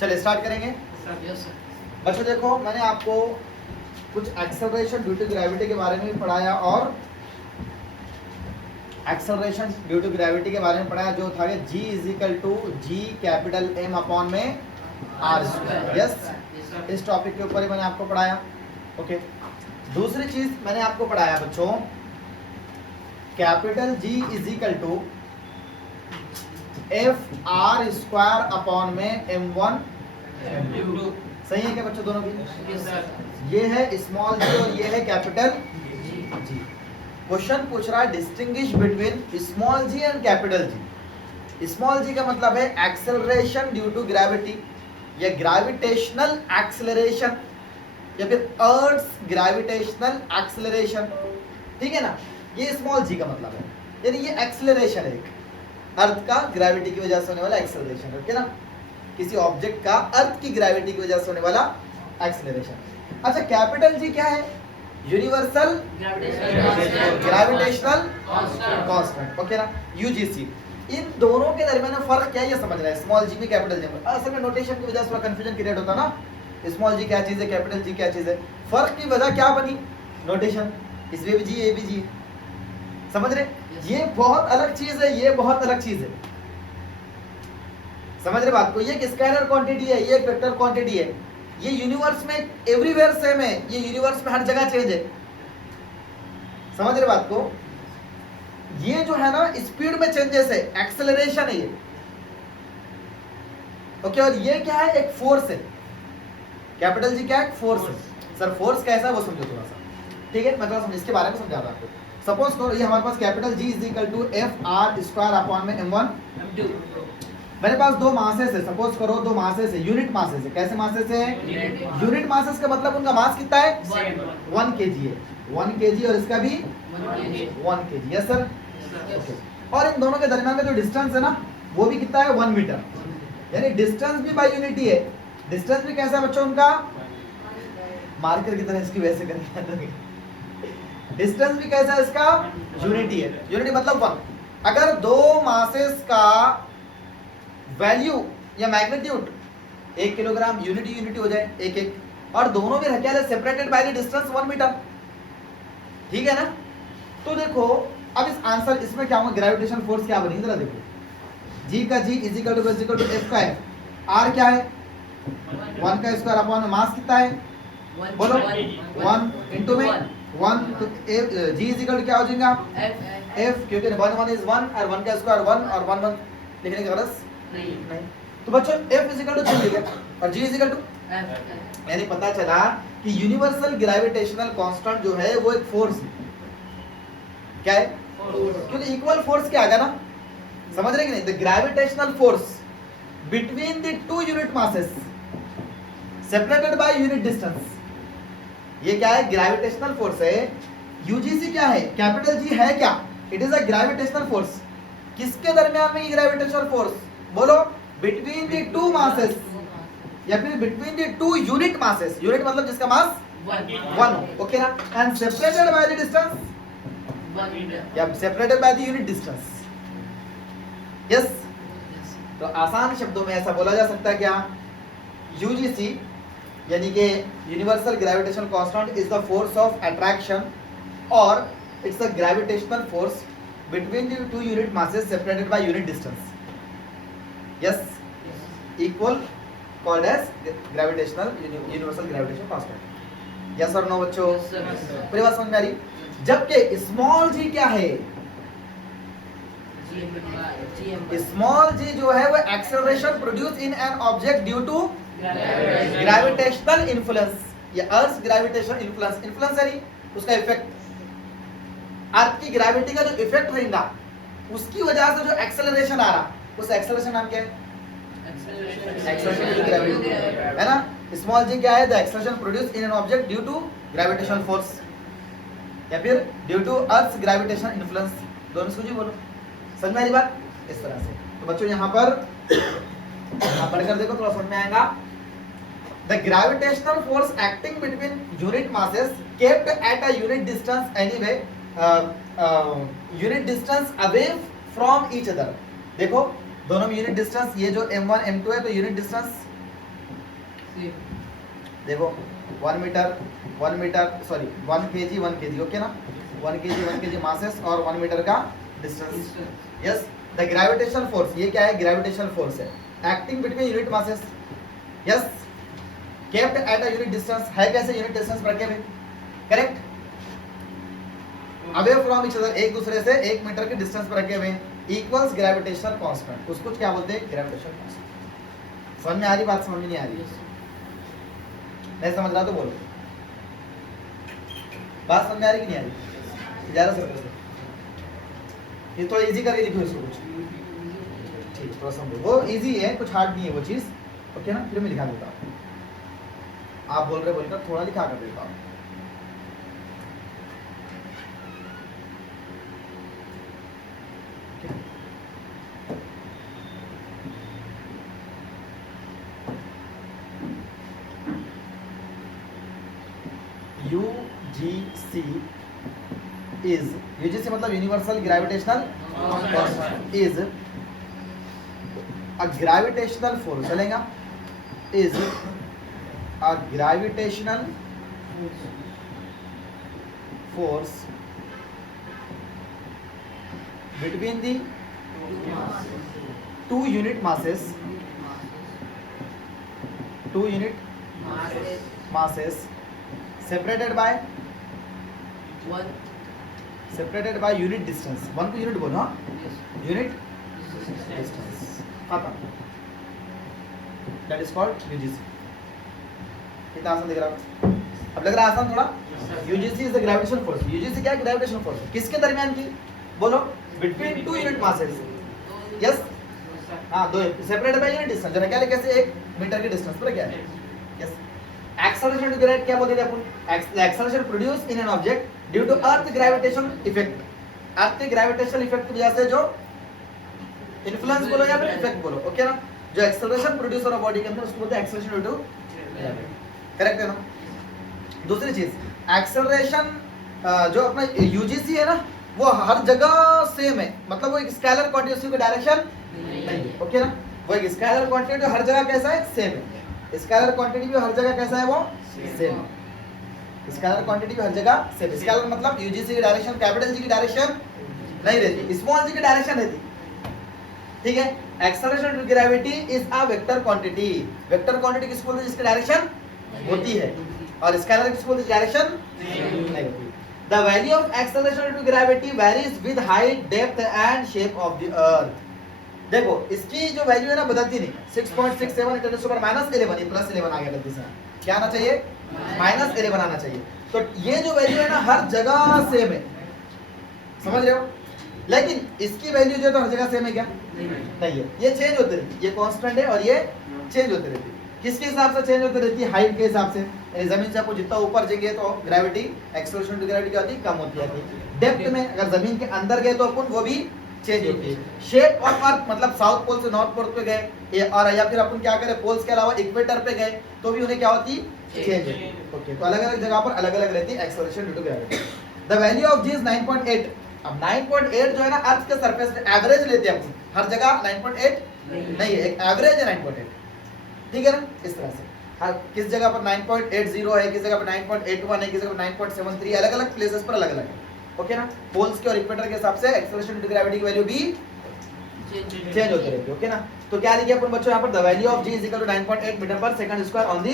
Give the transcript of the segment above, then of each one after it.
चलिए स्टार्ट करेंगे। बच्चों देखो, मैंने आपको कुछ एक्सेलरेशन ड्यू टू ग्रेविटी के बारे में भी पढ़ाया और एक्सेलरेशन ड्यू टू ग्रेविटी के बारे में पढ़ाया, जो था कि G is equal to G capital M upon में आर स्क्वायर। यस, इस टॉपिक के ऊपर ही मैंने आपको पढ़ाया। ओके, दूसरी चीज मैंने आपको पढ़ाया बच्चों, capital G is equal to F R square upon में M1 M2। सही है क्या बच्चों दोनों की? ये है स्मॉल जी और ये है कैपिटल जी। क्वेश्चन पूछ रहा है distinguish between small G and capital G. Small G का मतलब है एक्सेलरेशन ड्यू टू ग्रेविटी या ग्रेविटेशनल एक्सेलरेशन या फिर अर्थ ग्रेविटेशनल एक्सेलरेशन, ठीक है ना? ये स्मॉल जी का मतलब है, यानी ये एक्सेलरेशन है एक अर्थ का ग्रेविटी की वजह से होने वाला एक्सेलरेशन, ओके ना? किसी ऑब्जेक्ट का अर्थ की ग्रेविटी की वजह से होने वाला एक्सेलरेशन। अच्छा, कैपिटल जी क्या है? यूनिवर्सल ग्रेविटेशनल कांस्टेंट, ओके ना? यूजीसी। इन दोनों के दरमियान फर्क क्या है ये समझना है, स्मॉल जी में कैपिटल जी में। असल में नोटेशन की वजह से थोड़ा कंफ्यूजन क्रिएट होता ना, स्मॉल जी क्या चीज है, कैपिटल जी क्या चीज है। फर्क की वजह क्या बनी? नोटेशन, इसमें भी जी, ये भी जी, समझ रहे? ये बहुत अलग चीज है, ये बहुत अलग चीज है, समझ रहे बात को? ये एक स्केलर क्वांटिटी है, ये एक वेक्टर क्वांटिटी है। ये यूनिवर्स में एवरीवेयर सेम है, ये यूनिवर्स में हर जगह चेंज है, समझ रहे बात को? ये जो है ना स्पीड में चेंजेस है, एक्सेलरेशन है ये, ओके? और ये क्या है? एक फोर्स है। कैपिटल जी क्या है? फोर्स है। सर फोर्स कैसा है वो समझो थोड़ा सा, ठीक है? मैं थोड़ा समझ इसके बारे में समझा रहा आपको। सपोज करो ये हमारे पास capital G is equal to F R square upon में M1 M2। मेरे पास दो मासेस है, सपोज करो दो मासेस है, यूनिट मासेस है। कैसे मासेस है? यूनिट मासेस का मतलब उनका मास कितना है? 1 kg है, 1 kg, और इसका भी 1 kg। Yes sir, okay. और इन दोनों के दरमियान का जो डिस्टेंस है ना वो भी कितना है? 1 मीटर, यानी डिस्टेंस भी बाय यूनिट ही है। डिस्टेंस भी कैसा है बच्चों उनका? मार्कर की तरह इसकी वैसे करके डिस्टेंस भी कैसा है इसका? यूनिटी है। यूनिटी मतलब 1। अगर दो मासेस का वैल्यू या मैग्नीट्यूड 1 किलोग्राम, यूनिटी यूनिटी हो जाए, एक एक, और दोनों भी क्या है? Separated by the distance 1 metre, ठीक है ना? तो देखो अब इस आंसर इसमें क्या होगा? ग्रेविटेशन फोर्स क्या बनी जरा देखो। जी का जी इज इक्वल टू एफ का है, आर क्या है? 1 का स्क्वायर अपॉन मास कितना है? बोलो 1 इनटू में 1, तो जी इज इक्वल टू क्या हो जाएगा? एफ, क्योंकि 1 इज 1 और 1 का स्क्वायर 1 और 1 लिखने की गरज नहीं। तो बच्चों एफ इज इक्वल टू 3 लिखा और जी इज इक्वल टू एफ, यानी पता चला कि यूनिवर्सल ग्रेविटेशनल कांस्टेंट जो है वो एक फोर्स है। क्या है? क्योंकि इक्वल फोर्स क्या आएगा ना, समझ रहे कि नहीं? The gravitational force between the two unit masses separated by unit distance, ये क्या है? ग्रेविटेशनल फोर्स है। यूजीसी क्या है? कैपिटल जी है क्या? It is a gravitational force. किसके दरमियान में ये ग्रेविटेशनल फोर्स? बोलो, बिटवीन द टू मासेस या फिर between the two unit masses. Unit मतलब जिसका मास 1 हो, ओके ना? And separated by the distance, या separated by the unit distance. Yes, तो आसान शब्दों में ऐसा बोला जा सकता है क्या? यूजीसी यानी कि universal gravitational constant is the force of attraction और it's a gravitational force between the two unit masses separated by unit distance. Yes, equal called as gravitational universal gravitational constant. Yes और no बच्चों? पूरी बात समझ में आ रही? जबकि small G क्या है? स्मॉल जी जो है वो acceleration produce in an object due to gravitational influence या अर्थ ग्रेविटेशनल इन्फ्लुएंस। इन्फ्लुएंस यानी उसका इफेक्ट, अर्थ की ग्रेविटी का जो इफेक्ट रहेगा उसकी वजह से जो एक्सेलरेशन आ रहा, उस एक्सेलरेशन नाम क्या है? एक्सेलरेशन ड्यू टू ग्रेविटी, है ना? स्मॉल जी क्या है? The acceleration produce in an object due to gravitational force या फिर due to earth gravitational influence. दोनों समझिए, बोलो समझ में आई बात? इस तरह से। तो बच्चों यहाँ पर आप पढ़कर देखो, थोड़ा समझ में आएगा। The gravitational force acting between unit masses kept at a unit distance anyway, unit distance away from each other। देखो दोनों में यूनिट डिस्टेंस, ये जो M1 M2 है तो यूनिट डिस्टेंस देखो 1 मीटर 1 kg ओके ना, 1 kg मासेस और 1 मीटर का distance. Yes, the gravitational force, ये क्या है? ग्रेविटेशनल फोर्स है acting between unit masses. Yes, kept at a unit distance, है कैसे? यूनिट डिस्टेंस पर रखे हुए, correct, away from each other, एक दूसरे से 1 मीटर के डिस्टेंस पर रखे हुए, इक्वल्स ग्रेविटेशनल कांस्टेंट, उसको क्या बोलते हैं? Gravitational constant. समझ में आ रही बात? समझ में नहीं आ रही? नहीं समझ रहा तो बोलो, बात समझ में आ रही कि नहीं आ रही? ज्यादा से ये थोड़ा इजी करके लिखो इसको कुछ, ठीक, थोड़ा समझो, वो इजी है, कुछ हार्ड नहीं है वो चीज, ओके ना? फिर मैं लिखा देता हूँ, आप बोल रहे बोलकर थोड़ा लिखा कर देता हूँ। UGC is, UGC मतलब universal gravitational constant, is a gravitational force, चलेगा, is a gravitational force between the two unit masses separated by unit distance, one को यूनिट बोलो, हाँ, यूनिट डिस्टेंस, खत्म, दैट इज कॉल्ड यूजीसी। कितना आसान दिख रहा है? अब लग रहा है आसान थोड़ा? UGC is the gravitational force. UGC क्या है? ग्रेविटेशनल फोर्स, किसके दरमियान की? बोलो, between two unit masses. Yes, हाँ, दो सेपरेटेड बाय यूनिट डिस्टेंस, क्या लिखे? कैसे? 1 मीटर के डिस्टेंस पर क्या है? यस, एक्सेलरेशन टू ग्रेविटी क्या बोलते थे अपन? Acceleration produce in an object due to Earth gravitation effect, Earth के ग्रेविटेशनल इफेक्ट की वजह से जो इन्फ्लुएंस बोलो या फिर इफेक्ट बोलो, ओके ना, जो एक्सेलरेशन प्रोड्यूस हो रहा बॉडी के अंदर उसको बोलते हैं acceleration due to gravity, correct है ना? दूसरी चीज, एक्सेलरेशन जो अपना यूजीसी है ना, वो हर जगह सेम है, मतलब वो एक स्केलर क्वांटिटी, उसकी डायरेक्शन नहीं है, ओके ना? वो एक स्केलर क्वांटिटी हर जगह कैसा है? सेम है। स्केलर क्वांटिटी भी हर जगह कैसा है? वो सेम है। स्केलर क्वांटिटी भी हर जगह सेम। स्केलर मतलब यूजीसी की डायरेक्शन कैपिटल जी की डायरेक्शन नहीं रहती, स्मॉल जी की डायरेक्शन रहती, ठीक है? Acceleration due to gravity is a vector quantity. Vector quantity किसको बोलते हैं? जिसकी डायरेक्शन होती है, और स्केलर किसको बोलते हैं? डायरेक्शन नहीं होती। The value of acceleration due to gravity varies with height, depth and shape of the earth. देखो, इसकी जो वैल्यू है ना बदलती नहीं, 6.67 × 10⁻11, ये +11 आ गया गलती से, क्या आना चाहिए? -11 आना चाहिए। तो ये जो वैल्यू है ना हर जगह सेम है, समझ रहे हो? लेकिन इसकी वैल्यू जो है तो हर जगह सेम है क्या? नहीं है, ये चेंज होती रहती है, ये कांस्टेंट है और ये चेंज होती रहती है। किसके हिसाब से चेंज होती रहती है? हाइट के हिसाब से, यानी जमीन से आपको जितना ऊपर जाएंगे तो ग्रेविटी, एक्सेलरेशन टू ग्रेविटी क्या होती है? कम होती है। डेप्थ में अगर जमीन के अंदर गए तो अपन वो भी चेंज होती है। शेप ऑफ अर्थ मतलब साउथ पोल से नॉर्थ पोल पे गए और या फिर अपन क्या करें पोल्स के अलावा इक्वेटर पे गए तो भी उन्हें क्या होती? चेंज होती। ओके, तो अलग अलग जगह पर अलग अलग रहती है acceleration due to gravity. The value of G is 9.8। अब 9.8 जो है ना अर्थ के सरफेस पे एवरेज लेते हैं अपन, हर जगह 9.8 नहीं है, एक एवरेज है 9.8, ठीक है ना? इस तरह से हर किस जगह पर 9.80 है, किस जगह पर 9.81 है, किस जगह पर 9.73, अलग अलग प्लेसेस पर अलग अलग है, ओके ना? पोल्स के और इक्वेटर के हिसाब से एक्सेलरेशन ड्यू टू ग्रेविटी की वैल्यू भी चेंज होती रहती है, ओके ना? तो क्या लिखे अपन बच्चों यहाँ पर? The value of G is equal to 9.8 metre per second square on the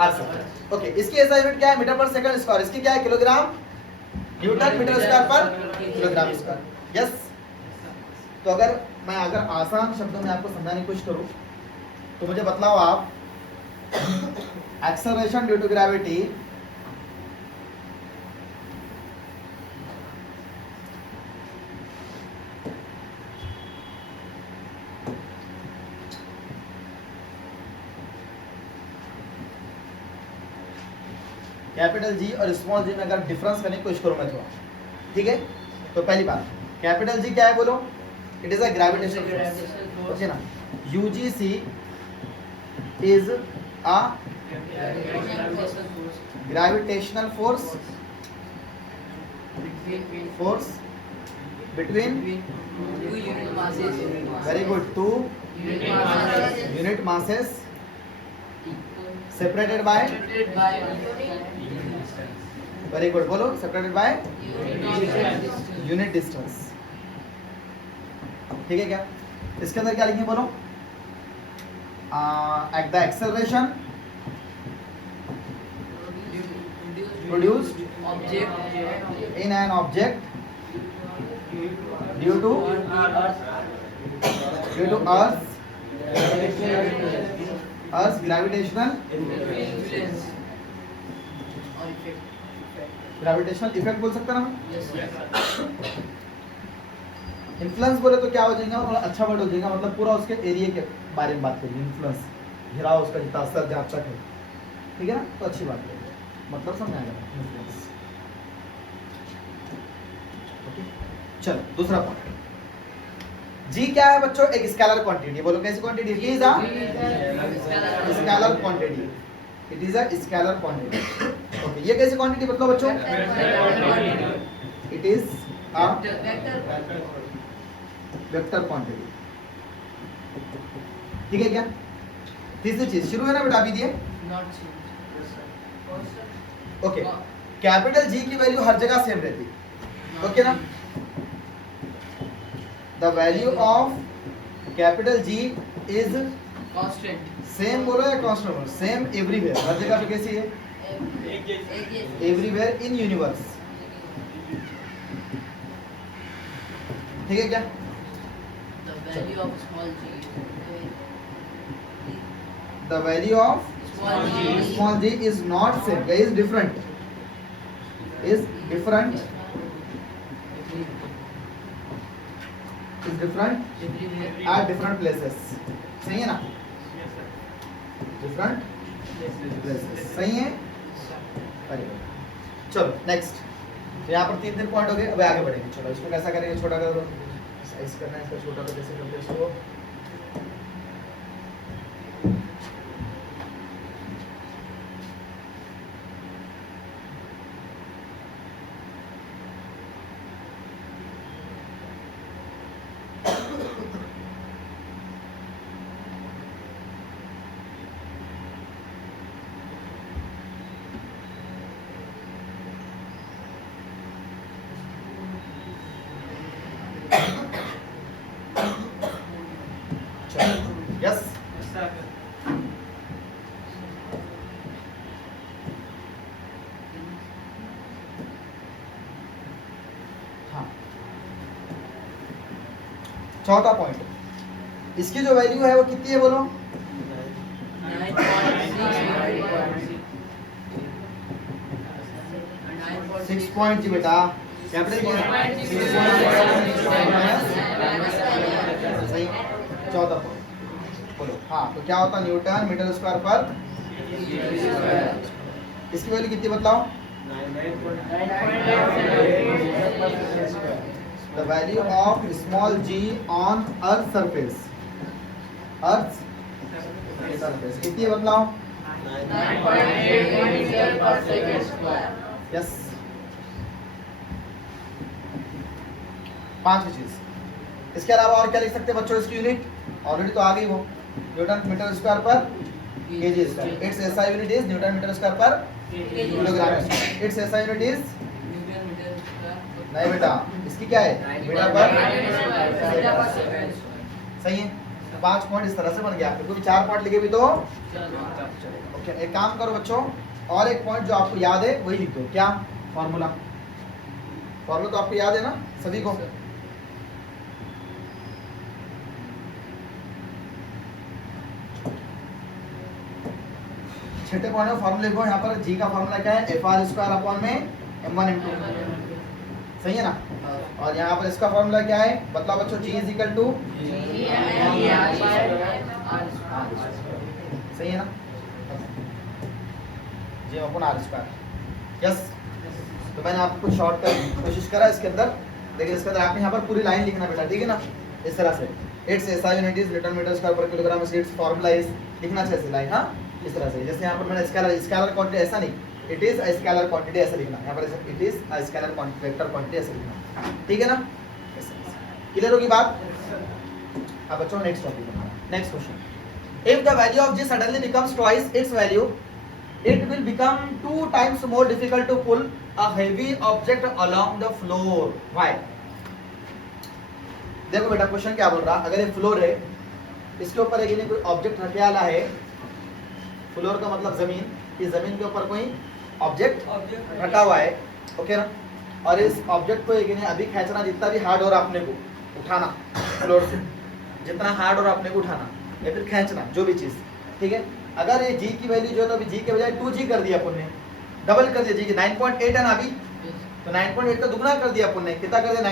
Earth surface. Okay, इसकी ऐसा यूनिट क्या है? Metre per second square. इसकी क्या है? किलोग्राम न्यूटन मीटर स्क्वायर पर किलोग्राम स्क्वायर। यस, तो अगर आसान शब्दों में आपको समझाने की कोशिश करूं तो मुझे बतलाओ आप, acceleration due to gravity capital G और स्मॉल जी में अगर डिफरेंस करने की कोशिश करूं मैं थोड़ा, ठीक है? तो पहली बात, कैपिटल जी क्या है बोलो? It is a gravitational force, okay ना? UGC is a gravitational force between very good, two unit masses separated by, very good, बोलो सेपरेटेड बाय यूनिट डिस्टेंस। ठीक है क्या? इसके अंदर क्या लिखेंगे बोलो? At the acceleration produced in an object due to Earth's gravitational effect बोल सकते ना? इन्फ्लुएंस बोले तो क्या हो जाएगा, थोड़ा अच्छा वर्ड हो जाएगा, मतलब पूरा उसके एरिया के बारे में बात करेंगे। इन्फ्लुएंस घिराव उसका जितना असर जहाँ तक है, ठीक है ना, तो अच्छी बात है, मतलब समझ आएगा इन्फ्लुएंस। ओके चलो दूसरा पॉइंट, जी क्या है बच्चों? एक स्केलर क्वांटिटी। बोलो कैसी quantity? It is a scalar quantity, it is a scalar quantity. Okay ये कैसी क्वांटिटी बताओ बच्चों? It is a vector quantity. ठीक है क्या? तीसरी चीज शुरू है ना बेटा, अभी दिए। ओके कैपिटल जी की वैल्यू हर जगह सेम रहती है, ओके ना? The value of capital G is constant. Same बोलो या कांस्टेंट बोलो? सेम एवरीवेयर, हर जगह पे कैसी है? Everywhere in universe. ठीक है क्या? The value of small g. The value of small g is not same, is different, is different at different places। सही है ना? different places, सही है? अरे चलो नेक्स्ट। तो यहाँ पर 3 पॉइंट हो गए, अब आगे बढ़ेंगे। चलो इसको कैसा करेंगे? छोटा कर दो, साइज करना है इसका, छोटा तो कैसे करते हैं इसको? यस हाँ, चौथा पॉइंट, इसकी जो वैल्यू है वो कितनी है बोलो? 6 बेटा, कैपिटल सही। चौथा पॉइंट बोलो। हाँ तो क्या होता है? न्यूटन मीटर स्क्वायर पर। इसकी वैल्यू कितनी बताओ? The value of small G on earth surface, earth surface कितनी बताओ? 9.8 यस। पांचवी चीज, इसके अलावा और क्या लिख सकते हैं बच्चों? इसकी यूनिट ऑलरेडी तो आ गई वो, newton metre square per KG square. It's SI unit is newton metre square पर kilogram square. It's SI unit is नहीं बेटा, इसकी क्या है? मीटर पर। सही है। 5 पॉइंट इस तरह से बन गया। आपको कोई 4 पॉइंट लिखे भी तो ओके। एक काम करो बच्चों, और एक पॉइंट जो आपको याद है वही लिख दो। क्या? फॉर्मूला। फॉर्मूला तो आपको याद है ना सभी को? छठे पॉइंट में फॉर्मूला लिखो। यहाँ पर जी का फॉर्मूला क्या है? एफ आर स्क्वायर अपॉन में m1 m2। सही है ना? और यहाँ पर इसका फॉर्मूला क्या है? बतलाओ बच्चों। जी इज इक्वल टू, सही है ना? जी अपॉन आर स्क्वायर। यस। तो मैंने आपको शॉर्ट कर कोशिश करा इसके अंदर, लेकिन इसके अंदर आपने यहाँ पर पूरी लाइन लिखना बेटा, ठीक है ना? इस तरह से it's SI unit is newton metre square पर किलोग्राम, इट्स फॉर्मूला इज, लिखना चाहिए लाइन। हाँ इस तरह से, जैसे यहाँ पर मैंने स्केलर क्वांटिटी ऐसा नहीं, it is a scalar quantity ऐसा लिखना। यहाँ पर it is a scalar quantity, vector quantity ऐसा लिखना, ठीक है ना? क्लियर होगी बात? अब बच्चों next topic, next question. If the value of g suddenly becomes twice its value, it will become 2 times more difficult to pull a heavy object along the floor. Why? देखो बेटा क्वेश्चन क्या बोल रहा, अगर ये फ्लोर है, इसके ऊपर एक कोई ऑब्जेक्ट रखे वाला है, फ्लोर का मतलब जमीन, इस जमीन के ऊपर कोई ऑब्जेक्ट रखा हुआ है, ओके ना, और इस ऑब्जेक्ट को एक अभी खींचना, जितना भी हार्ड हो रहा अपने को उठाना फ्लोर से, जितना हार्ड हो रहा अपने को उठाना या फिर खींचना, जो भी चीज, ठीक है। अगर ये जी की वैल्यू जो है तो अभी जी के बजाय 2g कर दिया अपन ने, डबल कर दिया जी की 9.8 है ना अभी, तो 9.8 का दुगना कर दिया अपन ने, कितना कर दिया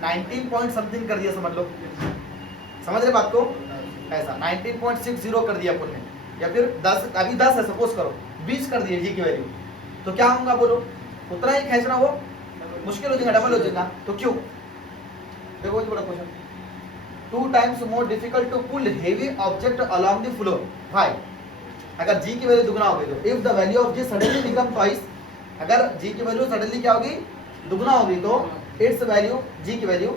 19 पॉइंट समथिंग कर दिया, समझ लो, समझ रहे बात को, ऐसा 19.60 कर दिया अपन ने, या फिर 10, अभी 10 है सपोज करो, 20 कर दिया जी की वैल्यू, तो क्या होगा बोलो, उतना ही खींचना वो मुश्किल हो जाएगा, डबल हो जाएगा, तो क्यों? देखो बहुत बड़ा question, 2 times more difficult to pull heavy object along the floor. Why? अगर g की वैल्यू दुगना हो गई तो if the value of g suddenly become twice, अगर g की वैल्यू सडनली क्या होगी, दुगना होगी, तो its value, g की value,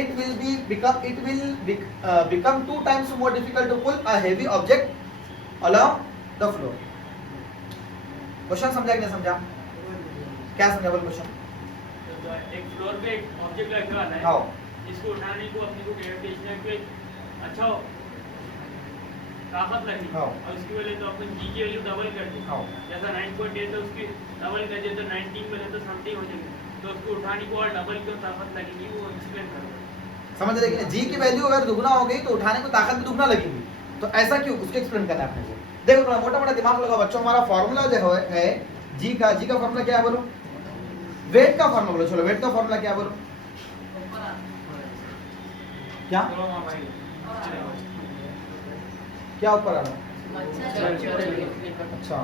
it will become 2 times more difficult to pull a heavy object along the floor. Question समझा कि नहीं समझा? क्या समझा बोल क्वेश्चन? एक फ्लोर पे एक ऑब्जेक्ट रखा हुआ है, हाँ, इसको उठाने को अपने को ग्रेविटेशनल पे अच्छा ताकत लगी, हाँ, और उसकी वजह तो अपन जी की वैल्यू डबल कर दी, हाँ, जैसा 9.8 तो उसकी डबल कर दिया तो 19 मिले तो समथिंग हो जाएगी, तो उसको उठाने को और डबल क्यों ताकत लगेगी, वो एक्सप्लेन करो। समझ रहे कि जी की वैल्यू अगर दुगना हो गई तो उठाने को ताकत भी दुगना लगेगी, तो ऐसा क्यों, उसको एक्सप्लेन करना है अपने को। देखो थोड़ा मोटा मोटा दिमाग लगाओ बच्चों, हमारा फॉर्मूला जो है जी का फॉर्मूला क्या है बोलो, वेट का फॉर्मूला बोलो, चलो वेट का फॉर्मूला क्या है बोलो, क्या क्या ऊपर आ रहा है, अच्छा,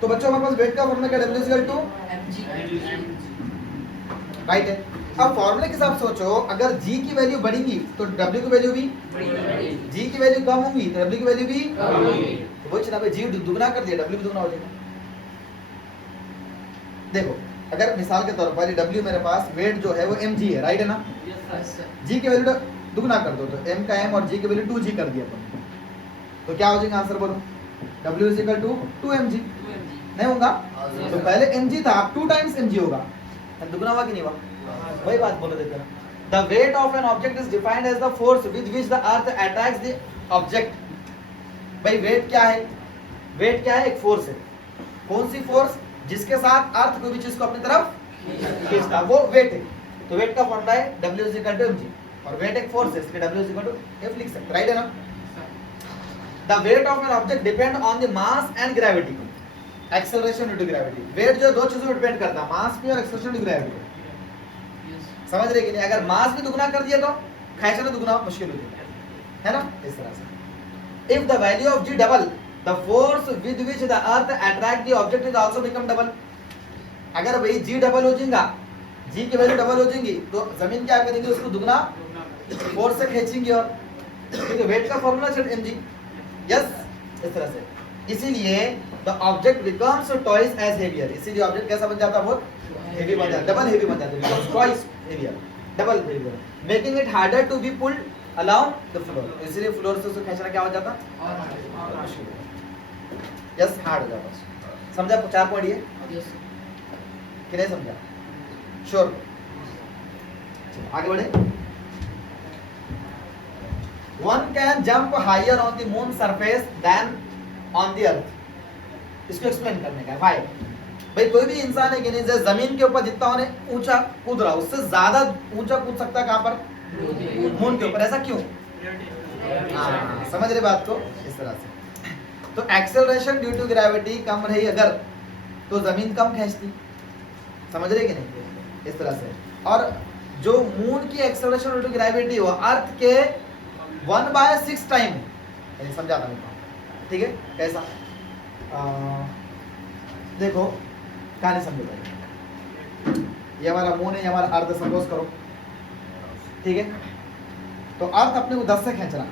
तो बच्चों हमारे पास वेट का फॉर्मूला क्या, W इक्वल टू राइट है। अब फॉर्मूले के हिसाब से सोचो, अगर g की वैल्यू बढ़ेगी तो w की वैल्यू भी, g की वैल्यू कम होगी तो w की वैल्यू भी, तो वो चला g दुगना कर दिया, w भी दुगना हो जाएगा। देखो अगर मिसाल के तौर पर w मेरे पास वेट जो है वो mg है, राइट है ना, g की वैल्यू दुगना कर दो तो m का m और g की वैल्यू 2g कर दिया अपन, तो क्या हो जाएगा आंसर बोलो, w is equal to 2mg, नहीं होगा, तो पहले mg था, अब 2 टाइम्स mg होगा, दुगना हुआ कि नहीं हुआ, वही बात बोल रहे थे। The weight of an object is defined as the force with which the earth attracts the object. भाई वेट क्या है, वेट क्या है, एक फोर्स है, कौन सी फोर्स, जिसके साथ अर्थ कोई भी चीज को अपनी तरफ खींचता, वो वेट है, तो वेट का फॉर्मूला है W is equal to mg, और वेट एक फोर्स है, इसलिए W is equal to F लिख सकते, राइट है ना। The weight of an object depend on the mass and gravity. Acceleration due to gravity. Weight जो दो चीजों पर डिपेंड करता है, मास पे और एक्सेलरेशन ड्यू टू ग्रेविटी, समझ रहे कि नहीं, अगर मास भी दुगना कर दिया तो खींचना दुगना मुश्किल हो जाएगा, है ना, इस तरह से। If the value of g double, the force with which the earth attract the object is also become double. अगर भाई g डबल हो जाएगा, g की वैल्यू डबल हो जाएगी तो जमीन क्या करेंगे, उसको दुगना फोर्स से खींचेंगे, और क्योंकि वेट का फार्मूला है mg, यस, इस तरह से, इसीलिए the object becomes twice as heavier, इसीलिए ऑब्जेक्ट कैसा बन जाता है, बहुत हेवी बन जाता है, डबल हेवी बन जाता है, becomes twice heavier, double heavier, making it harder to be pulled along the floor, इसलिए फ्लोर से उसको खींचना क्या हो जाता, यस, हार्ड हो जाता। समझा 4 पॉइंट ये कि नहीं समझा, श्योर, आगे बढ़े। One can jump higher on the moon surface than on the earth. इसको एक्सप्लेन करने का है, why? भाई कोई भी इंसान है कि नहीं, जैसे जमीन के ऊपर जितना उन्हें ऊंचा कूद रहा, उससे ज्यादा ऊंचा कूद सकता है कहां पर, मून के ऊपर, ऐसा क्यों, समझ रहे बात को, इस तरह से। तो एक्सेलरेशन ड्यू टू ग्रेविटी कम रही अगर, तो जमीन कम खींचती, समझ रहे कि नहीं, इस तरह से। और जो मून की एक्सेलरेशन ड्यू टू ग्रेविटी हो अर्थ के 1/6 टाइम, समझाता हूँ, ठीक है, कैसा, देखो कहानी समझो भाई, ये हमारा मून है, ये हमारा अर्थ सपोज करो, ठीक है, तो अर्थ अपने को 10 से खींच रहा,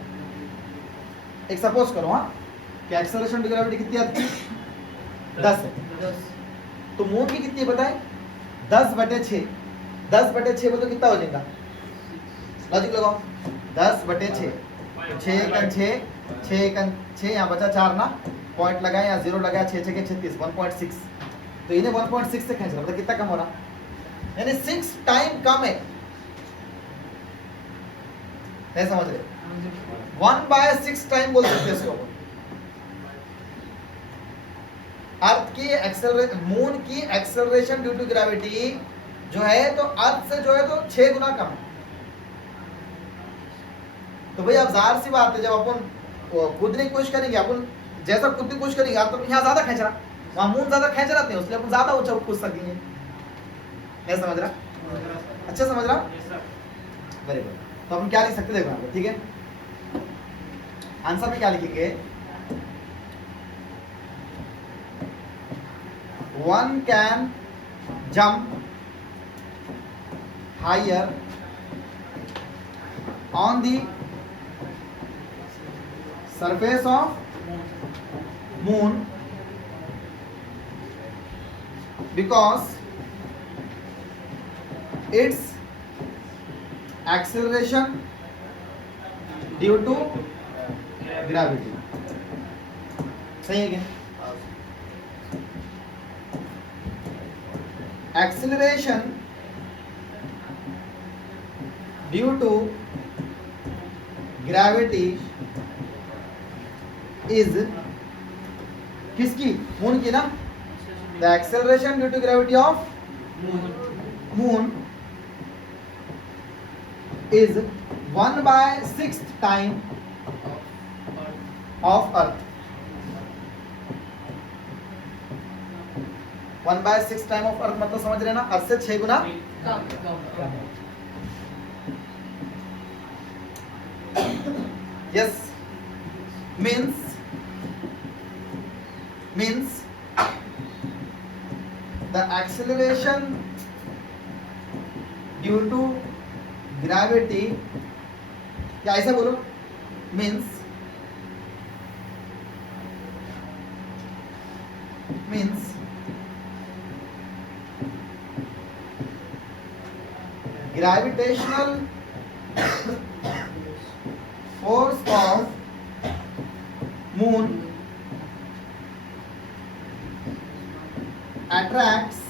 एक सपोज करो, हाँ, कि एक्सेलरेशन ड्यू टू ग्रेविटी कितनी अर्थ की, 10 है, तो मून की कितनी बताए, 10/6, 10/6 बोल तो कितना हो जाएगा? लॉजिक लगाओ, 10/6, 6 एकन 6, 6 एकन 6, यहाँ बचा 4 ना, पॉइंट लगाए यहाँ 0 लगाया, 6 6 के 36, 1.6, तो इन्हें 1.6 से खींच रहा, मतलब कितना कम हो रहा, यानी 6 टाइम कम है, नहीं समझ रहे? 1/6 टाइम बोल सकते हैं इसको। अर्थ की एक्सेलरेशन, मून की एक्सेलरेशन ड्यू टू ग्रेविटी जो है तो अर्थ से जो है तो 6 गुना कम है। तो भाई अब जाहिर सी बात है, जब अपन कूदने की कोशिश करेंगे, अपन जैसा कूदने की कोशिश करेंगे, तो यहाँ ज्यादा खींच रहा, वहां मून ज्यादा खींच रहा है, उसलिए अपन ज्यादा ऊंचा कूद सकेंगे। नहीं समझ रहा? अच्छा समझ रहा? Yes, sir. Very good. तो अपन क्या लिख सकते देखो यहाँ पे, ठीक है? आंसर में क्या लिखेंगे? One can jump higher on the surface of moon because its acceleration due to gravity। सही है क्या? acceleration due to gravity is किसकी? मून की ना। the acceleration due to gravity of moon is 1/6 time of earth। 1/6 time of earth मतलब समझ रहे ना, अर्थ से 6 गुना कम। yes means the acceleration due to gravity, या ऐसा बोलो, means gravitational force of moon attracts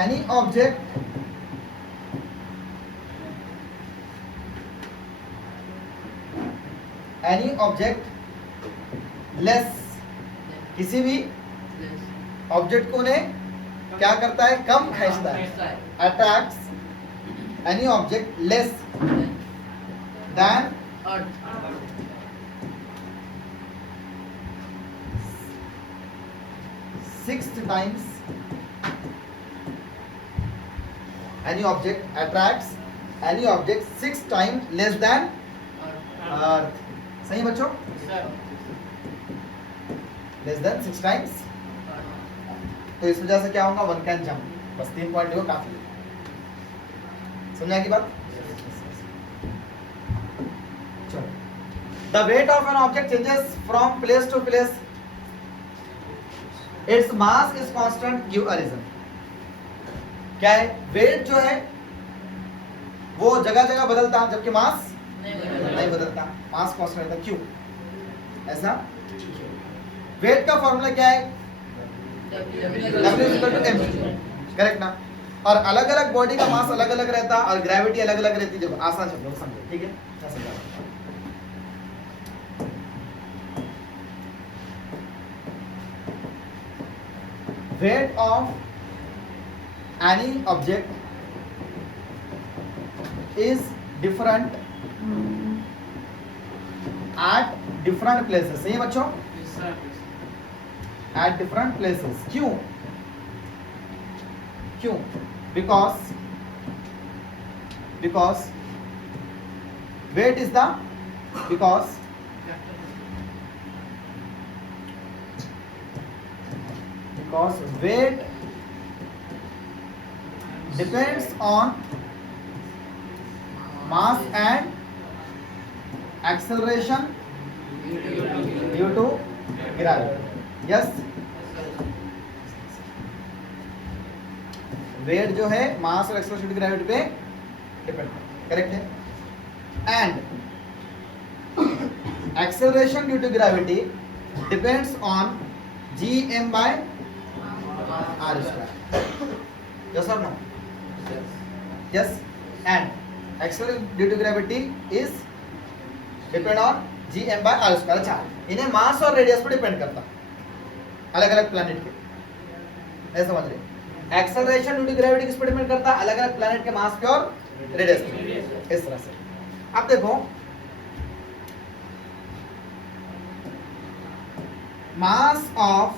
any object less, किसी भी ऑब्जेक्ट को उन्हें क्या करता है? कम खींचता है। attracts any object less than sixth times, any object attracts any object 6 times less than earth। सही बच्चों? Less than 6 times. तो इस वजह से क्या होगा? One can jump. बस 3 पॉइंट हो, काफी। समझा की बात? चलो, the weight of an object changes from place to place, it's mass is constant, give a reason. क्या है? वेट जो है वो जगह जगह बदलता, जबकि मास नहीं बदलता, मास कांस्टेंट रहता। क्यों ऐसा? वेट का फॉर्मूला क्या है? W करेक्ट ना? और अलग अलग बॉडी का मास अलग अलग रहता और ग्रेविटी अलग अलग रहती। जब आसान शब्दों में समझो, ठीक है? क्या समझा? Weight of any object is different at different places. सही है बच्चों? At different places। क्यों? Because weight is the because weight depends on mass and acceleration due to gravity। yes weight जो है मास और एक्सेलरेशन ड्यू टू ग्रेविटी पे depend करता है, करेक्ट है। And acceleration due to gravity depends on Gm/r². Yes or no? Yes. And acceleration due to gravity is depend on Gm/r². अच्छा, इन्हें मास और रेडियस पर डिपेंड करता, अलग अलग प्लैनेट के, ऐसा समझ रहे। एक्सेलरेशन ड्यू टू ग्रेविटी किस पर डिपेंड करता है? अलग अलग प्लैनेट के मास पे और रेडियस पे, इस तरह से। अब देखो मास ऑफ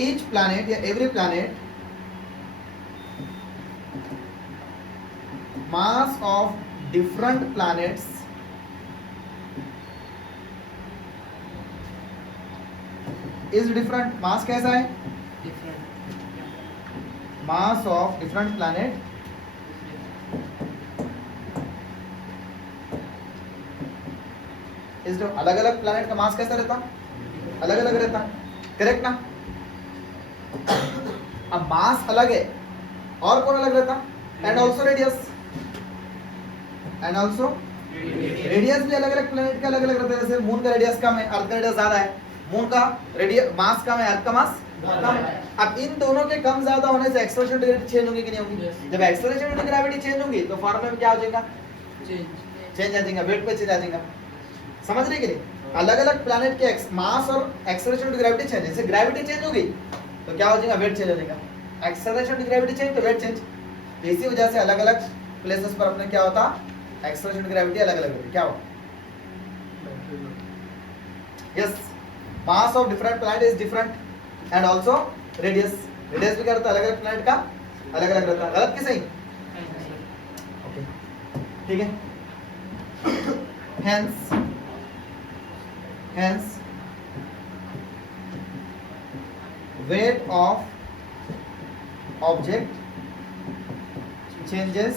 each planet या every planet, mass of different planets is different. mass कैसा है? Different. mass of different planet is different. अलग अलग planet का mass कैसा रहता? अलग अलग रहता, करेक्ट ना? अब मास अलग है और कौन अलग रहता? And also radius, and also radius भी अलग अलग प्लैनेट का अलग अलग रहता है। जैसे मून का रेडियस कम है, अर्थ का रेडियस ज्यादा है। मून का रेडियस मास कम है, अर्थ का मास कम है। अब इन दोनों के कम ज्यादा होने से acceleration due to gravity change होगी कि नहीं होगी? जब acceleration due to gravity change होगी तो फॉर्मूला में क्या हो जाएगा? चेंज आ जाएगा, वेट पे चेंज आ जाएगा। समझ रहे कि नहीं? अलग अलग प्लैनेट के मास और acceleration due to gravity change, जैसे ग्रेविटी चेंज होगी तो क्या हो जाएगा? वेट चेंज हो जाएगा। Acceleration due to gravity change तो वेट चेंज। इसी वजह से अलग अलग प्लेसेस पर अपने क्या होता? एक्सेलरेशन ड्यू टू ग्रेविटी अलग अलग होती है। क्या हो? Yes, mass of different planet is different and also radius. Radius भी क्या रहता है? अलग अलग प्लैनेट का अलग अलग रहता है। गलत कि सही? ओके, ठीक है। hence weight of object changes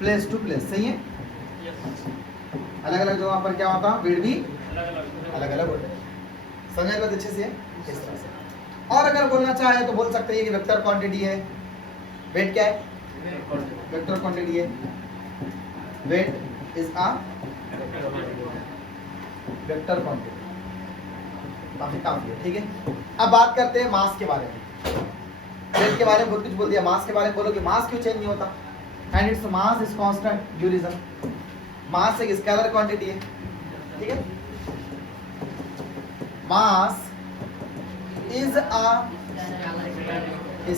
place to place. सही है? अलग अलग जगह पर क्या होता? वेट भी अलग अलग होता है। समझ बात अच्छे से है? इस तरह से। और अगर बोलना चाहे तो बोल सकते हैं कि वेक्टर क्वांटिटी है। वेट क्या है? वेक्टर क्वांटिटी है। Weight is a vector quantity. काफी है, ठीक है। अब बात करते हैं मास के बारे में। वेट के बारे में बहुत कुछ बोल दिया, मास के बारे में बोलो कि मास क्यों चेंज नहीं होता? And it's mass is constant due reason. Mass एक स्केलर क्वांटिटी है, ठीक है। Mass is a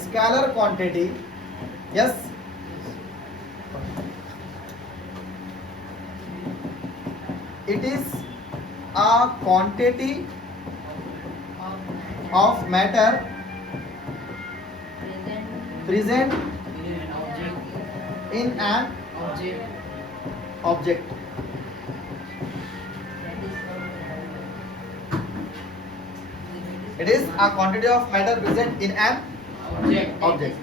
scalar quantity, yes. It is a quantity of matter present in an object. It is a quantity of matter present in an object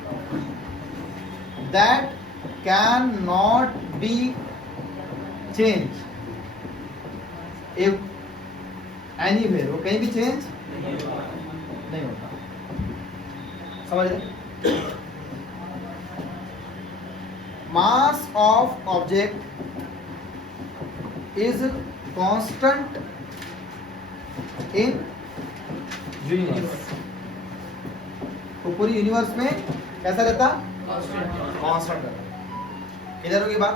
that cannot be changed if anywhere. वो कहीं भी change नहीं होता। समझ रहे? Mass of object is constant in universe. तो पूरी universe में कैसा रहता? कांस्टेंट रहता। इधर होगी बात,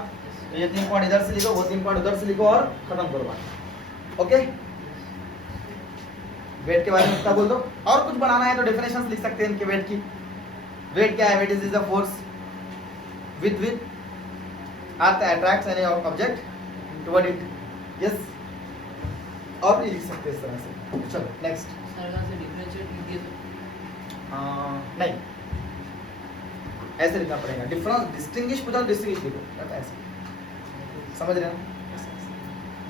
तो ये 3 पॉइंट इधर से लिखो, वो 3 पॉइंट उधर से लिखो और खत्म करो बात। ओके, वेट के बारे में इतना बोल दो। और कुछ बनाना है तो डेफिनेशंस लिख सकते हैं इनके वेट की। वेट क्या है? Weight is the force with earth attracts any object toward it. Yes, और भी लिख सकते हैं इस तरह से। चलो नेक्स्ट। नहीं, ऐसे लिखना पड़ेगा। डिफरेंस डिस्टिंग्विश पूछा, डिस्टिंग्विश लिखो ऐसे। समझ रहे हो?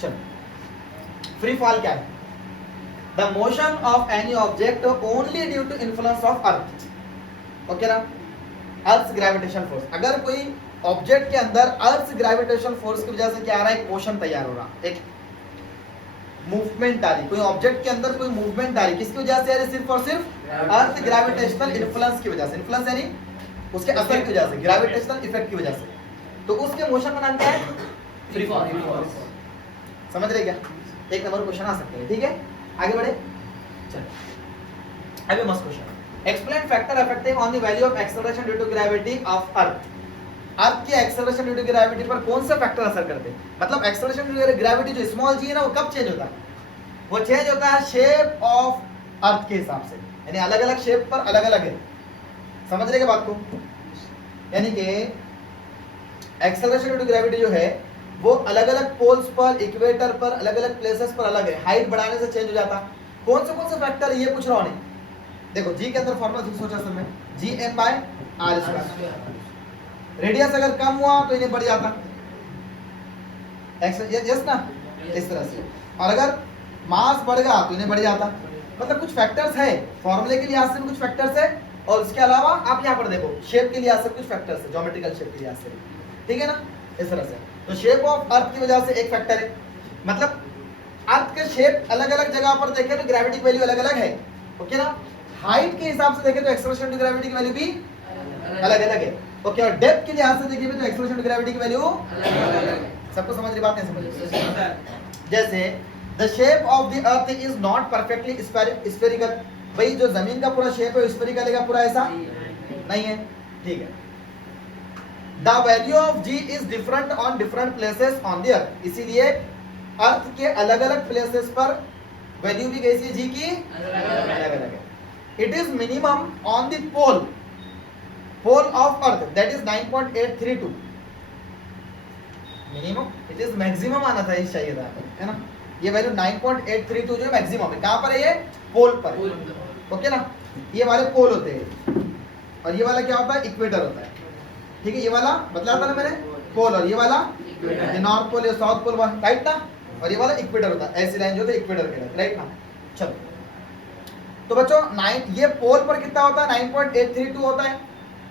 चलो, फ्री फॉल क्या है? The motion of any object only due to influence of earth. Okay ना? Earth gravitation force. अगर कोई ऑब्जेक्ट के अंदर अर्थ ग्रेविटेशन फोर्स की वजह से क्या आ रहा है? एक मोशन तैयार हो रहा, एक मूवमेंट आ रही, कोई ऑब्जेक्ट के अंदर कोई मूवमेंट आ रही, किसकी वजह से आ रही? सिर्फ और सिर्फ अर्थ ग्रेविटेशनल इन्फ्लुएंस की वजह से, इन्फ्लुएंस यानी उसके असर की वजह से, ग्रेविटेशनल इफेक्ट की वजह से। तो उसके मोशन का नाम क्या है? Free fall. समझ रहे क्या? एक नंबर क्वेश्चन आ सकते हैं, ठीक है? आगे बढ़े, चलो अभी मस्त question. Explain factor affecting on the value of acceleration due to gravity of Earth. Earth के एक्सेलरेशन ड्यू टू ग्रेविटी पर कौन सा फैक्टर असर करते हैं? मतलब एक्सेलरेशन ड्यू टू ग्रेविटी जो स्मॉल जी है ना, वो कब चेंज होता है? वो चेंज होता है शेप ऑफ अर्थ के हिसाब से, यानी अलग अलग शेप पर अलग अलग है। समझ रहे क्या बात को? यानी कि एक्सेलरेशन ड्यू टू ग्रेविटी जो है वो अलग अलग पोल्स पर, इक्वेटर पर, अलग अलग प्लेसेस पर अलग है, हाइट बढ़ाने से चेंज हो जाता है। कौन से फैक्टर है ये पूछ रहा हूं नहीं। देखो जी के अंदर फॉर्मूला सोचा असल में G M by R square. Radius अगर कम हुआ तो इन्हें बढ़ जाता, यस ना, इस तरह से। और अगर मास बढ़ गया तो इन्हें बढ़ जाता। मतलब कुछ फैक्टर्स है, फॉर्मूले के लिहाज से कुछ फैक्टर्स है, और उसके अलावा आप यहाँ पर देखो शेप के लिहाज से कुछ फैक्टर्स है, ज्योमेट्रिकल शेप के लिहाज से, ठीक है ना, इस तरह से। तो शेप ऑफ अर्थ की वजह से एक फैक्टर है, मतलब अर्थ के शेप अलग अलग जगह पर देखें तो ग्रेविटी की वैल्यू अलग अलग है, ओके ना। हाइट के हिसाब से देखें तो एक्सेलरेशन ड्यू टू ग्रेविटी की वैल्यू भी अलग अलग है, ओके। और डेप्थ के लिहाज से देखें तो एक्सेलरेशन ड्यू टू ग्रेविटी की वैल्यू अलग है। सबको समझ रही बात नहीं? समझ जैसे the shape of the earth is not perfectly spherical. भाई जो जमीन का पूरा शेप है स्फेरिकल है, पूरा ऐसा नहीं है, ठीक है। The value of G is different on different places on the earth. इसीलिए अर्थ के अलग अलग प्लेसेस पर वैल्यू भी कैसी है जी की? अलग अलग है। It is minimum on the pole of earth that is 9.832। Minimum, it is maximum आना था, इस चाहिए था, है ना। ये वैल्यू 9.832 जो मैक्सिमम है, कहां पर है? ये पोल पर, ओके ना। ये वाले पोल होते हैं और ये वाला क्या होता है? इक्वेटर होता है, ठीक है। ये वाला बतलाया था ना मैंने, पोल, और ये वाला नॉर्थ पोल या साउथ पोल, राइट ना। और ये वाला इक्वेटर होता है, ऐसी लाइन जो होती है इक्वेटर के, राइट ना। चलो तो बच्चों 9, ये पोल पर कितना होता है? 9.832 होता है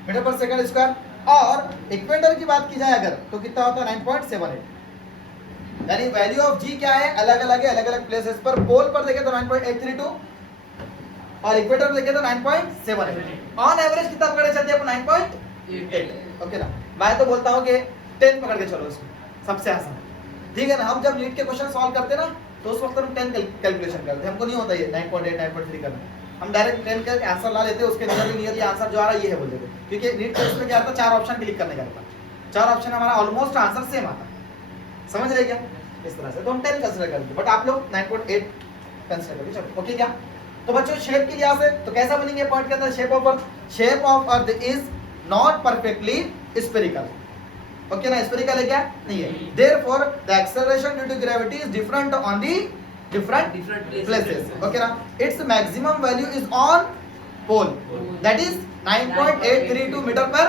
मीटर पर सेकंड स्क्वायर। और इक्वेटर की बात की जाए अगर तो कितना होता है? 9.78। यानी वैल्यू ऑफ जी क्या है? अलग अलग है, अलग अलग प्लेसेस पर। पोल पर देखें तो 9.832 और इक्वेटर पर देखें तो 9.78। ऑन एवरेज कितना पकड़े चलते हैं? 9.8, ओके ना। मैं तो बोलता हूं कि 10 पकड़ के चलो इसको, सबसे आसान, ठीक है ना। हम जब नीट के क्वेश्चन सॉल्व करते ना तो उस वक्त हम 10 कैलकुलेशन करते हैं, हमको नहीं होता ये 9.8 9.3 करना। हम डायरेक्ट 10 का आंसर ला लेते हैं, उसके नियरली आंसर जो आ रहा है ये है बोल देते, क्योंकि नीट टेस्ट में क्या आता है? 4 ऑप्शन क्लिक करने का आता है, 4 ऑप्शन हमारा ऑलमोस्ट आंसर सेम आता है। समझ रहे क्या? इस तरह से तो हम 10 कंसीडर करते हैं, बट आप लोग 9.8 कंसीडर करिए, चलो ओके क्या। तो बच्चों शेप के लिहाज से तो कैसा बनेंगे पॉइंट के अंदर? Shape of earth, shape of earth is not perfectly spherical, okay ना। स्फेरिकल है क्या? नहीं है। Therefore the acceleration due to gravity is different on the different places, okay na. Its maximum value is on pole, that is 9.832 meter per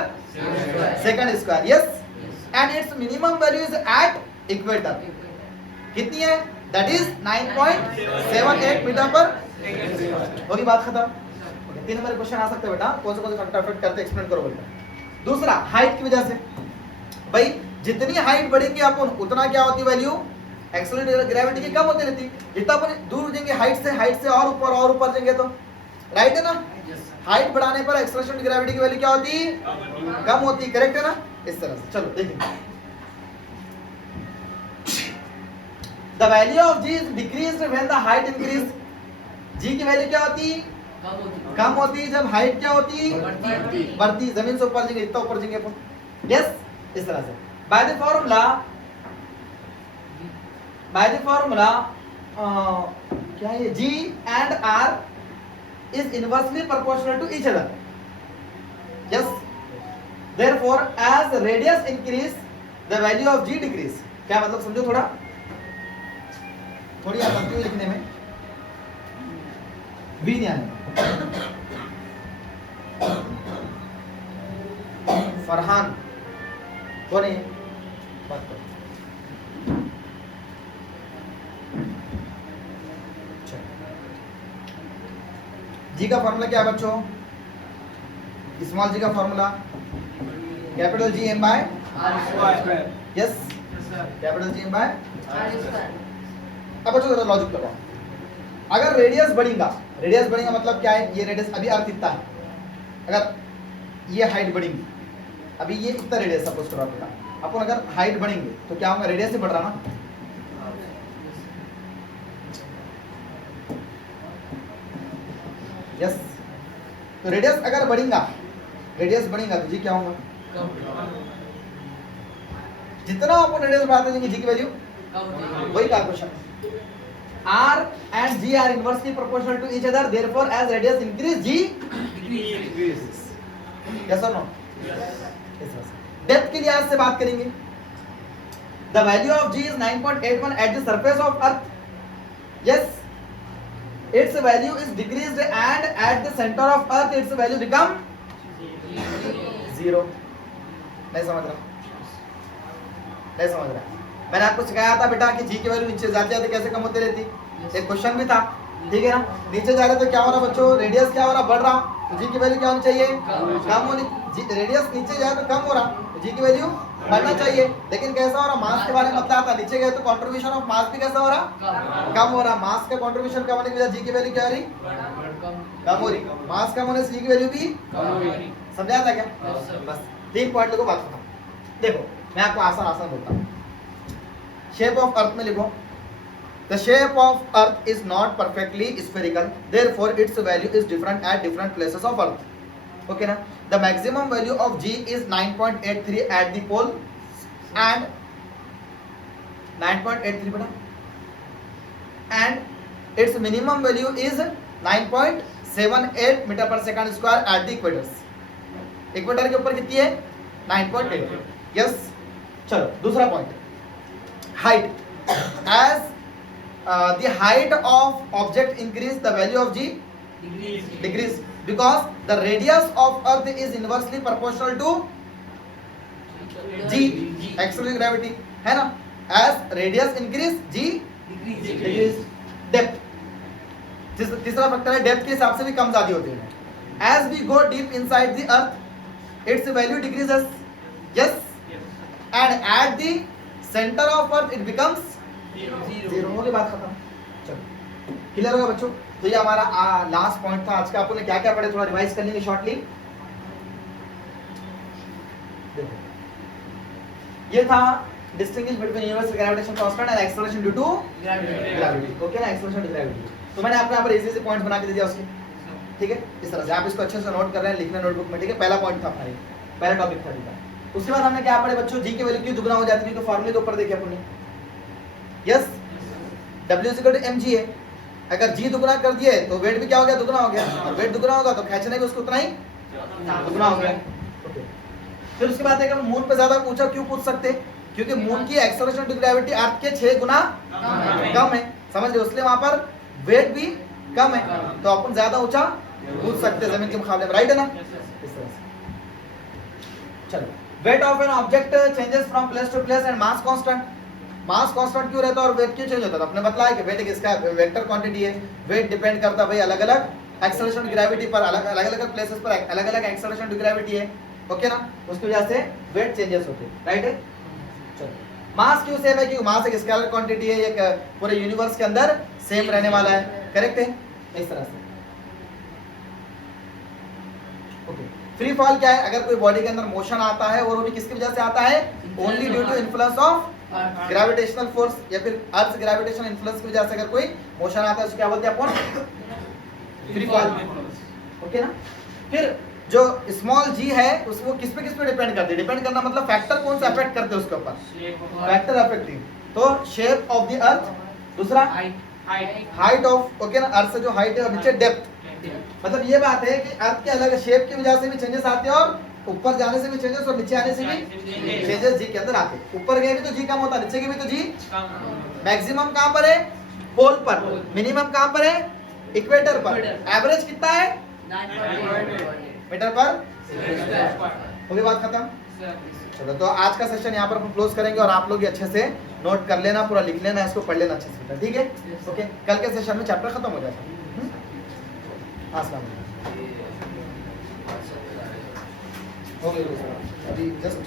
second square, yes. And its minimum value is at equator, कितनी है? That is 9.78 meter per second square। होगी बात खत्म, okay. 3 number question आ सकते हैं बेटा, कौन से फैक्टर अफेक्ट करते हैं, एक्सप्लेन करो बेटा। दूसरा, हाइट की वजह से, भाई जितनी हाइट बढ़ेंगे अपन उतना क्या होती वैल्यू? एक्सेलरेशन ग्रेविटी की कम होती रहती। जितना अपन दूर जाएंगे हाइट से और ऊपर जाएंगे तो, राइट है ना। हाइट बढ़ाने पर एक्सेलरेशन ग्रेविटी की वैल्यू क्या होती? कम होती, करेक्ट है ना। इस तरह से चलो देखेंगे। The value of G is decreased when the height increase. G की वैल्यू क्या होती? कम होती जब हाइट क्या होती? बढ़ती। जमीन से ऊपर जाएंगे इतना ऊपर जाएंगे अपन, यस, इस तरह से। बाय द फॉर्मूला क्या है? G and R is inversely proportional to each other, yes. Therefore as the radius increase the value of G decrease। क्या मतलब समझो, थोड़ी आपत्ति हुई लिखने में, V नहीं आने। फरहान कौन है? बात करो। जी का फॉर्मूला क्या है बच्चों? स्मॉल जी का formula capital G M by R square। Yes, capital G M by R square। अब बच्चों जरा लॉजिक लगाओ, अगर रेडियस बढ़ेगा मतलब क्या है, ये रेडियस अभी अर्थ इतना है, अगर ये हाइट बढ़ेगी, अभी ये इतना रेडियस सपोज करो आपका, अपन अगर हाइट बढ़ेंगे तो क्या होगा, रेडियस ही बढ़ रहा ना। यस, तो रेडियस अगर बढ़ेगा तो जी क्या होगा, जितना अपन रेडियस बढ़ाते जाएंगे जी की वैल्यू वही calculation. R and G are inversely proportional to each other, therefore as radius increase G decreases. Yes or no? Yes. Depth के लिहाज से बात करेंगे, the value of G is 9.81 at the surface of Earth. Yes, its value is decreased and at the center of Earth its value become 0. नहीं समझ रहा? मैंने आपको सिखाया था बेटा कि जी की वैल्यू नीचे जाते जाते कैसे कम होती रहती, एक क्वेश्चन भी था, ठीक है ना। नीचे जा रहे तो क्या हो रहा बच्चों, रेडियस क्या हो रहा, बढ़ रहा, तो जी की वैल्यू क्या होनी चाहिए, कम होनी। रेडियस नीचे जाए तो कम हो रहा, तो जी की वैल्यू बढ़ना चाहिए। लेकिन कैसा हो रहा, मास के बारे में बता था, नीचे गए तो कंट्रीब्यूशन ऑफ मास भी कैसा हो रहा, कम हो रहा। मास का कंट्रीब्यूशन कम होने की वजह जी की वैल्यू क्या हो रही, कम हो रही। मास कम होने से जी की वैल्यू भी समझाया था क्या? बस 3 पॉइंट को बात खत्म। देखो मैं आपको आसान बोलता हूँ, शेप ऑफ अर्थ में लिखो, the shape of earth is not perfectly spherical, therefore its value is different at different places of earth. Okay na? The maximum value of G is 9.83 at the pole and 9.83 beta, and its minimum value is 9.78 meter per second square at the equators. Equator के ऊपर कितनी है, 9.8. Yes, चलो दूसरा point, height. as the height of object increase, the value of G decrease because the radius of earth is inversely proportional to G, acceleration gravity, है ना। as radius increase G decrease. depth, तीसरा factor है, depth के हिसाब से भी कम ज्यादा होती है। as we go deep inside the earth its value decreases. yes, and at the center of earth it becomes 0. हो गई बात खत्म। चलो क्लियर होगा बच्चों? तो ये हमारा लास्ट पॉइंट था आज का। आपने क्या क्या पढ़े थोड़ा रिवाइज कर लेंगे शॉर्टली। देखो ये था distinguish between universal gravitation constant and acceleration due to gravity. Okay ना, एक्सेलरेशन ड्यू टू ग्रेविटी। तो मैंने आपको यहाँ पर इजी से पॉइंट बना के दे दिया उसके, ठीक है। इस तरह से आप इसको अच्छे से नोट कर रहे हैं, लिखना नोटबुक में, ठीक है। पहला पॉइंट था अपना, पहला टॉपिक था। उसके बाद हमने क्या पढ़े बच्चों, जी की वैल्यू क्यों दुगना हो जाती है, क्योंकि फॉर्मूले के ऊपर देखे अपने। यस, W = mg है। अगर g दुगना कर दिए तो वेट भी क्या हो गया, दुगना हो गया। और वेट दुगना होगा तो खींचने भी उसको उतना ही दुगना हो गया। ओके, फिर उसके बाद है कि मून पे ज्यादा ऊंचा क्यों कूद सकते, क्योंकि मून की एक्सेलरेशन ड्यू टू ग्रेविटी अर्थ के 6 गुना कम है, समझ रहे हो, इसलिए वहां पर वेट भी कम है, तो अपन ज्यादा ऊंचा कूद सकते हैं जमीन के मुकाबले में, राइट है ना। इस तरह से चलो, weight of an object changes from place to place and mass constant. Mass constant क्यों रहता है और वेट क्यों चेंज होता है? अपने बताया कि वेट किसका वेक्टर क्वांटिटी है, वेट डिपेंड करता है भाई अलग अलग एक्सेलरेशन ग्रेविटी पर, अलग अलग प्लेसेस पर अलग अलग एक्सेलरेशन ग्रेविटी है, ओके ना। उसकी वजह से वेट चेंजेस होते हैं, राइट है। चलो, मास क्यों सेम है, क्योंकि मास एक स्केलर क्वांटिटी है, एक पूरे यूनिवर्स के अंदर सेम रहने वाला है, करेक्ट है। इस तरह से ओके। फ्री फॉल क्या है, अगर कोई बॉडी के अंदर मोशन आता है और वो भी किसकी वजह से आता है, only due to influence of gravitational force या फिर अर्थ ग्रेविटेशनल इन्फ्लुएंस की वजह से अगर कोई मोशन आता है उसको क्या बोलते हैं अपन, फ्री फॉल, ओके ना। फिर जो स्मॉल g है उसको किस पे डिपेंड करती है, डिपेंड करना मतलब फैक्टर कौन सा अफेक्ट करते हैं उसके ऊपर, फैक्टर अफेक्टिंग। तो शेप ऑफ द अर्थ, दूसरा हाइट ऑफ, ओके ना, अर्थ से जो हाइट है और नीचे डेप्थ। मतलब ये बात है कि अर्थ के अलग शेप की वजह से भी चेंजेस आते हैं और ऊपर जाने से भी चेंजेस और नीचे आने से भी चेंजेस जी के अंदर आते हैं। ऊपर गए भी तो जी कम होता है, नीचे गए भी तो जी। मैक्सिमम कहां पर है, पोल पर, मिनिमम कहां पर है, इक्वेटर पर, एवरेज कितना है 9.8 मीटर पर। हो गई बात खत्म। चलो, तो आज का सेशन यहाँ पर हम क्लोज करेंगे और आप लोग अच्छे से नोट कर लेना, पूरा लिख लेना, इसको पढ़ लेना अच्छे से, ठीक है। ओके, कल के सेशन में चैप्टर खत्म हो जाएगा। अस्सलाम वालेकुम। हो गई अभी जस्ट